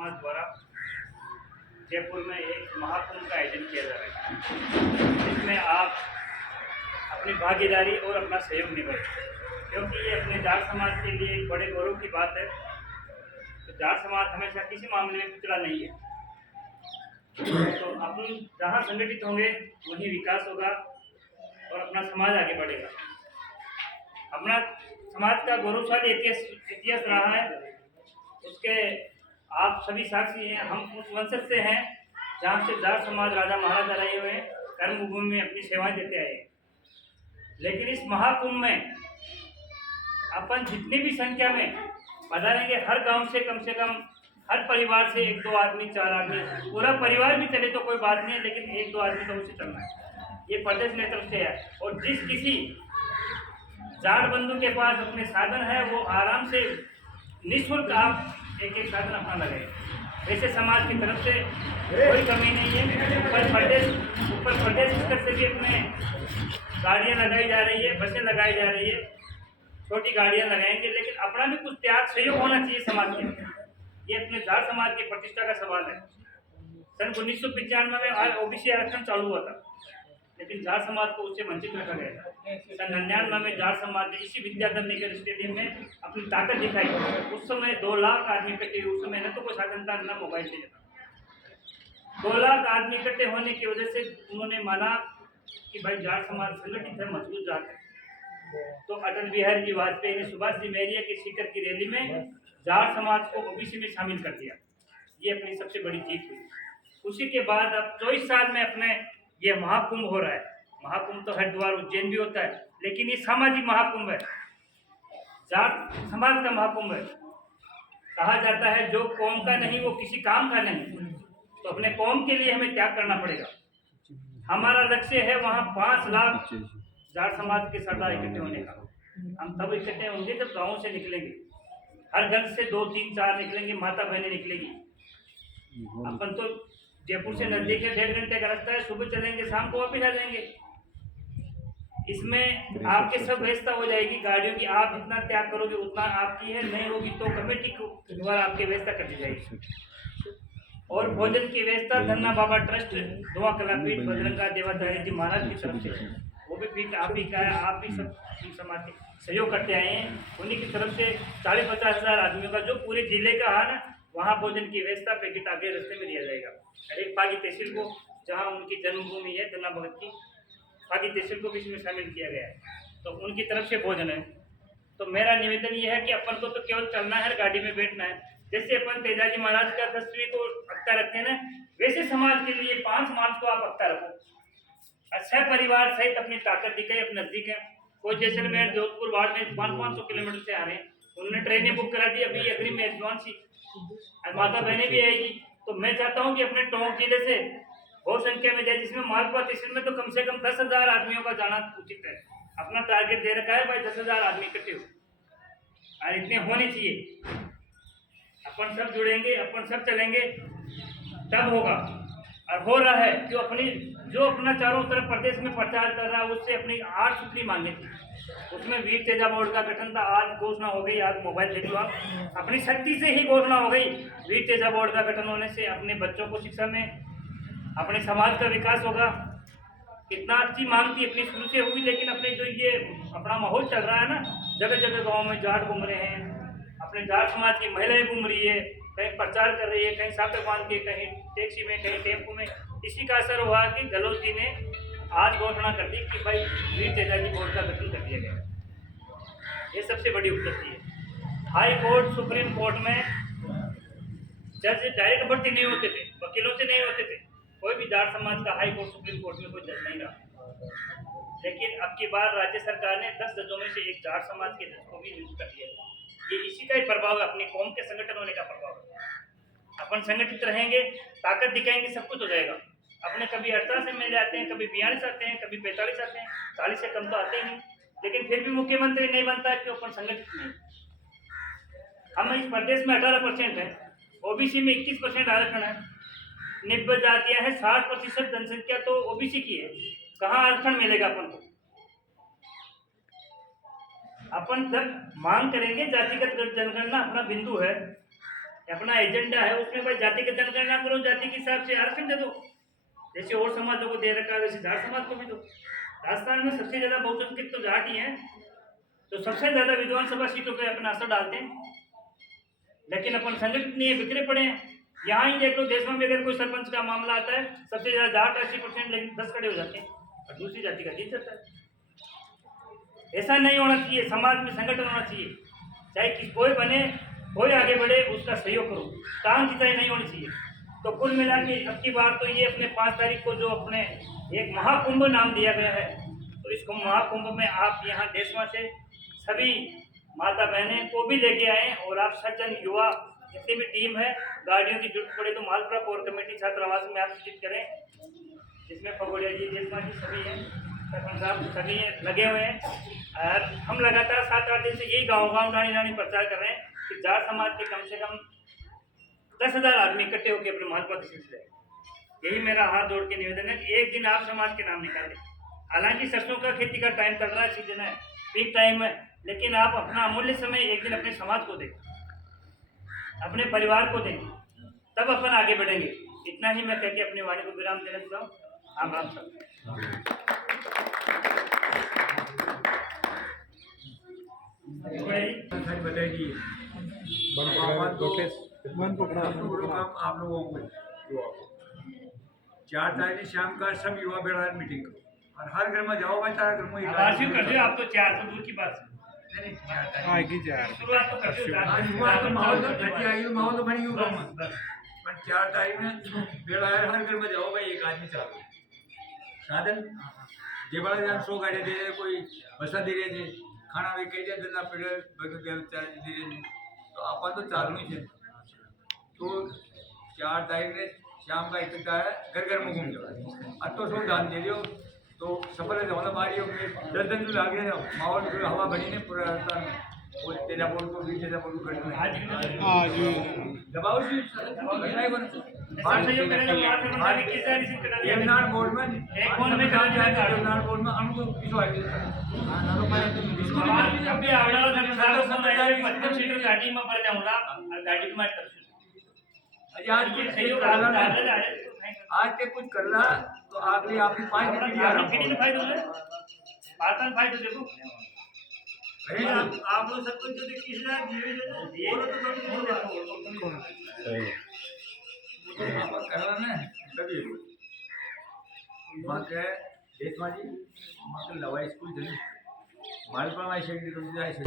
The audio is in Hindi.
समाज द्वारा जयपुर में एक महाकुंभ का आयोजन किया जा रहा है, जिसमें आप अपनी भागीदारी और अपना सहयोग निभाएं, क्योंकि ये अपने जाट समाज के लिए एक बड़े गौरव की बात है। तो जाट समाज हमेशा किसी मामले में पिछड़ा नहीं है। तो अपन जहाँ संगठित होंगे वहीं विकास होगा और अपना समाज आगे बढ़ेगा। अपना समाज का गौरवशाली इतिहास रहा है, उसके आप सभी साक्षी हैं। हम उस वंशज से हैं जहाँ से जाट समाज राजा महाराजा रहे हुए हैं, कर्मभूमि में अपनी सेवाएं देते आए हैं। लेकिन इस महाकुंभ में अपन जितनी भी संख्या में पधारेंगे, हर गांव से कम हर परिवार से 1-2 आदमी, 4 आदमी, पूरा परिवार भी चले तो कोई बात नहीं है, लेकिन 1-2 आदमी तो उसे चलना है। ये प्रदेश नेतृत्व से है। और जिस किसी जाट बंधु के पास अपने साधन है, वो आराम से निःशुल्क आप एक साधन अपना लगाए। वैसे समाज की तरफ से कोई कमी नहीं है। ऊपर प्रदेश स्तर से भी अपने गाड़ियाँ लगाई जा रही है, बसें लगाई जा रही है, छोटी गाड़ियाँ लगाएंगे, लेकिन अपना भी कुछ त्याग सहयोग होना चाहिए समाज के लिए। ये अपने जाट समाज की प्रतिष्ठा का सवाल है। सन 1995 में ओबीसी आरक्षण चालू हुआ था, लेकिन जाट समाज को उससे वंचित रखा गया था। सन 99 में जाट समाज ने इसी विद्याधर नगर स्टेडियम में अपनी ताकत दिखाई। उस समय 2 लाख आदमी इकट्ठे हुए। उस समय न तो कोई साधन था, न मोबाइल से था। 2 लाख आदमी इकट्ठे होने की वजह से उन्होंने माना कि भाई जाट समाज संगठित है, मजबूत जाट है। तो अटल बिहारी जी वाजपेयी ने सुभाष जी मेरिया की सीकर की रैली में जाट समाज को ओबीसी में शामिल कर दिया। ये अपनी सबसे बड़ी जीत हुई। उसी के बाद अब 24 साल में अपने ये महाकुंभ हो रहा है। महाकुंभ तो हरिद्वार उज्जैन भी होता है, लेकिन ये सामाजिक महाकुंभ है, जाट समाज का महाकुंभ है। कहा जाता है जो कौम का नहीं वो किसी काम का नहीं। तो अपने कौम के लिए हमें त्याग करना पड़ेगा। हमारा लक्ष्य है वहाँ 5 लाख जाट समाज के सरदार इकट्ठे होने का। हम तब इकट्ठे होंगे जब गाँव से निकलेंगे। हर घर से 2, 3, 4 निकलेंगे, माता बहनें निकलेगी। अपन तो जयपुर से नजदीक है, 1.5 घंटे का रास्ता है। सुबह चलेंगे, शाम को वापिस आ जाएंगे। इसमें आपके सब व्यवस्था हो जाएगी गाड़ियों की। आप जितना त्याग करोगे उतना आपकी है, नहीं होगी तो कमेटी के द्वारा आपकी व्यवस्था कर दी जाएगी। और भोजन की व्यवस्था धन्ना बाबा ट्रस्ट, धुआं कलापीठ, बजरंगा देवाधारी जी महाराज की तरफ से, वो भी पीठ आप ही का है। आप भी सब समाज के सहयोग करते आए हैं। उन्हीं की तरफ से 40-50 हज़ार आदमियों का जो पूरे जिले का है ना, वहाँ भोजन की व्यवस्था पैकेट आगे रास्ते में दिया जाएगा। हर एक पागी तहसील को, जहाँ उनकी जन्मभूमि है धन्ना भगत की, पागी तहसील को भी इसमें शामिल किया गया है। तो उनकी तरफ से भोजन है। तो मेरा निवेदन ये है कि अपन को तो केवल चलना है, गाड़ी में बैठना है। जैसे अपन तेजाजी महाराज का 10वीं को अख्ता रखते हैं ना, वैसे समाज के लिए 5 मार्च को आप अख्ता रखो। अच्छा परिवार सहित अपनी ताकत दिखाई। अपने नजदीक है, कोई जैसलमेर जोधपुर वार्ड में 500 किलोमीटर से आ रहे हैं, उन्होंने ट्रेनें बुक करा दी। अभी अग्रिम में एडवांस सी माता बहनें भी आएगी। तो मैं चाहता हूँ कि अपने टोंक जिले से बहुत संख्या में जाए, जिसमें मालपुआ तहसील में तो कम से कम 10,000 आदमियों का जाना उचित है। अपना टारगेट दे रखा है भाई 10,000 आदमी इकट्ठे हो, और इतने होने चाहिए। अपन सब जुड़ेंगे, अपन सब चलेंगे, तब होगा। और हो रहा है। जो अपना चारों तरफ प्रदेश में प्रचार कर रहा है, उससे अपनी 8 सूत्री मांगे थी। उसमें वीर तेजा बोर्ड का गठन था। आज घोषणा हो गई। आज मोबाइल देख लो आप, अपनी शक्ति से ही घोषणा हो गई। वीर तेजा बोर्ड का गठन होने से अपने बच्चों को शिक्षा में, अपने समाज का विकास होगा। कितना अच्छी मांग थी, अपनी शुरू से हुई। लेकिन अपने जो ये अपना माहौल चल रहा है ना, जगह जगह गाँव में जाट घूम रहे हैं, अपने जाट समाज की महिलाएं घूम रही है, कहीं प्रचार कर रही है, कहीं साफे बांध के, कहीं टैक्सी में, कहीं टेम्पो में। इसी का असर हुआ कि गहलोत जी ने आज घोषणा कर दी कि भाई वीर तेजाजी बोर्ड का गठन कर दिया गया। ये सबसे बड़ी उपलब्धि है। हाई कोर्ट, सुप्रीम कोर्ट में जज डायरेक्ट भर्ती नहीं होते थे, वकीलों से नहीं होते थे। कोई भी जाट समाज का हाई कोर्ट, सुप्रीम कोर्ट में कोई जज नहीं रहा। लेकिन अब की बार राज्य सरकार ने 10 जजों में से एक जाट समाज के जज को भी नियुक्त कर दिया। ये इसी का ही प्रभाव है, अपनी कौम के संगठन होने का प्रभाव है। अपन संगठित रहेंगे, ताकत दिखाएंगे, सब कुछ हो जाएगा। अपने कभी 48 MLA आते हैं, कभी 42 आते हैं, कभी 45 आते हैं, 40 से कम तो आते ही नहीं। लेकिन फिर भी मुख्यमंत्री नहीं बनता है, क्यों? अपन संगठित नहीं। हम इस प्रदेश में 18% है, ओबीसी में 21% आरक्षण है, निब्बे जातियां हैं, 60% जनसंख्या तो ओबीसी की है। कहाँ आरक्षण मिलेगा अपन को? अपन जब मांग करेंगे, जातिगत जनगणना अपना बिंदु है, अपना एजेंडा है उसमें भाई जाति की जनगणना करो, जाति के हिसाब से आरक्षण दे दो, जैसे और समाजों को दे रखा है वैसे जाट समाज को भी दो। राजस्थान में सबसे ज्यादा बहुसंख्यक तो जाट ही हैं, तो सबसे ज्यादा विधानसभा सीटों पे अपना असर डालते हैं, लेकिन अपन संगठित नहीं है, बिखरे पड़े हैं। यहाँ ही देख लो, देशों में अगर कोई सरपंच का मामला आता है सबसे ज्यादा जाट 80%, लेकिन 10 खड़े हो जाते हैं और दूसरी जाति का जीत जाता है। ऐसा नहीं होना चाहिए, समाज में संगठन होना चाहिए, चाहे कोई बने कोई आगे बढ़े उसका सहयोग करो, टांग खिंचाई नहीं होनी चाहिए। तो कुल मिला के अब की बार तो ये अपने 5 तारीख को जो अपने एक महाकुंभ नाम दिया गया है, तो इस महाकुंभ में आप यहाँ देशवा से सभी माता बहनें को भी लेके आए और आप सज्जन युवा जितनी भी टीम है, गाड़ियों की जरूरत पड़े तो मालपुरा कोर कमेटी छात्रावास में आप विजिट करें, जिसमें पगोड़िया जी देशवा जी सभी हैं, सरपंच साहब सभी लगे हुए हैं। और हम लगातार 7-8 दिन से यही गाँव रानी प्रचार कर रहे हैं कि जाट समाज के कम से कम 10,000 आदमी इकट्ठे होकर अपने मालपुरा तहसील से, यही मेरा हाथ जोड़ के निवेदन है कि एक दिन आप समाज के नाम निकालें। हालांकि सरसों का खेती का टाइम चल रहा है, सीजन है, पीक टाइम है, लेकिन आप अपना अमूल्य समय एक दिन अपने समाज को दें, अपने परिवार को दें, तब अपन आगे बढ़ेंगे। इतना ही मैं कह के अपनी वाणी को विराम देना चाहता हूँ। राम सब बताइए आप लोगों को 4 तारीख शाम का सब युवा बेड़ा मीटिंग करो और हर घर में जाओ भाई, तारा घर में कर दो आप तो 4 तो दूर की बात है, शुरुआत तो कर दो, माहौल तो बनी पर 4 तारीख में बेड़ा है, हर घर में जाओ भाई, एक आदमी चालो साधन जे बड़ा जान 100 गाड़ियां दे रहे, कोई बसा दे रहे थे, खाना भी कई दिन धंधा पेड़ दे रहे, तो अपन तो चालू ही थे। तो 4 तारीख ने शाम का इकट्ठा है, घर घर में घूम जाओ, अब तो सब दान दे दियो तो सफल है बाड़ी 10 दिन तो लागे माहौल हवा बनी ने पूरा राजस्थान में, और तेजा बोल को भी तेजा बोल कर दबाव से देवनाथ बोर्ड में देवनाथ बोर्ड में हमको अभी आवड़ा पच्चीस सीटर गाड़ी में भर जाऊंगा, गाड़ी में आज के कुछ कर रहा तो आपने आपकी 5 देखो आप लोग सब कुछ जो किस करना ना तभी माके देशमाजी माके लवाई स्कूल जनी मालपुरा में शेगडी तो जाए से